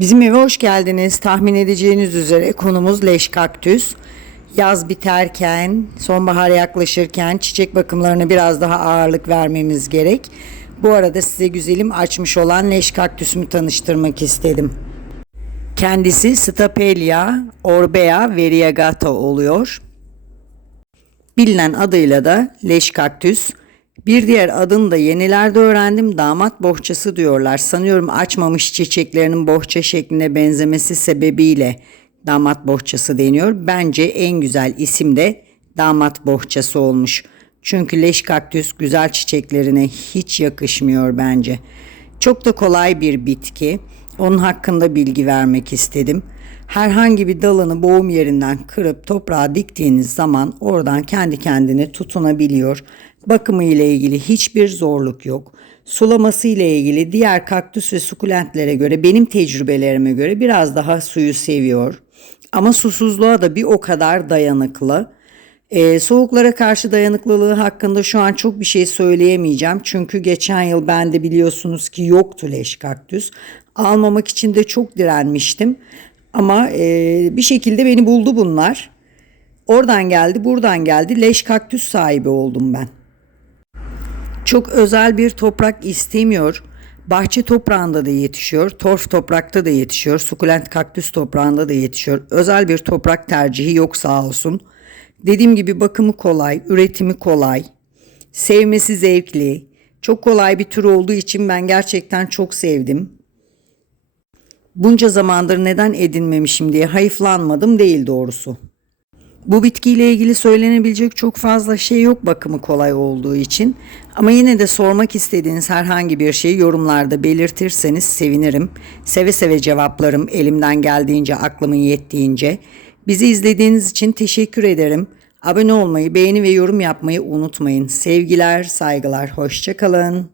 Bizim eve hoş geldiniz. Tahmin edeceğiniz üzere konumuz leş kaktüs. Yaz biterken, sonbahar yaklaşırken çiçek bakımlarına biraz daha ağırlık vermemiz gerek. Bu arada size güzelim açmış olan leş kaktüsümü tanıştırmak istedim. Kendisi Stapelia orbea variegata oluyor. Bilinen adıyla da leş kaktüs. Bir diğer adını da yenilerde öğrendim. Damat bohçası diyorlar. Sanıyorum açmamış çiçeklerinin bohça şekline benzemesi sebebiyle damat bohçası deniyor. Bence en güzel isim de damat bohçası olmuş. Çünkü leş kaktüs güzel çiçeklerine hiç yakışmıyor bence. Çok da kolay bir bitki. Onun hakkında bilgi vermek istedim. Herhangi bir dalını boğum yerinden kırıp toprağa diktiğiniz zaman oradan kendi kendine tutunabiliyor. Bakımı ile ilgili hiçbir zorluk yok. Sulaması ile ilgili diğer kaktüs ve sukulentlere göre benim tecrübelerime göre biraz daha suyu seviyor. Ama susuzluğa da bir o kadar dayanıklı. Ee, soğuklara karşı dayanıklılığı hakkında şu an çok bir şey söyleyemeyeceğim. Çünkü geçen yıl bende biliyorsunuz ki yoktu leş kaktüs. Almamak için de çok direnmiştim. Ama e, bir şekilde beni buldu bunlar. Oradan geldi, buradan geldi. Leş kaktüs sahibi oldum ben. Çok özel bir toprak istemiyor. Bahçe toprağında da yetişiyor, torf toprakta da yetişiyor, sukulent kaktüs toprağında da yetişiyor. Özel bir toprak tercihi yok sağ olsun. Dediğim gibi bakımı kolay, üretimi kolay, sevmesi zevkli. Çok kolay bir tür olduğu için ben gerçekten çok sevdim. Bunca zamandır neden edinmemişim diye hayıflanmadım değil doğrusu. Bu bitkiyle ilgili söylenebilecek çok fazla şey yok bakımı kolay olduğu için. Ama yine de sormak istediğiniz herhangi bir şeyi yorumlarda belirtirseniz sevinirim. Seve seve cevaplarım elimden geldiğince, aklımın yettiğince. Bizi izlediğiniz için teşekkür ederim. Abone olmayı, beğeni ve yorum yapmayı unutmayın. Sevgiler, saygılar, hoşçakalın.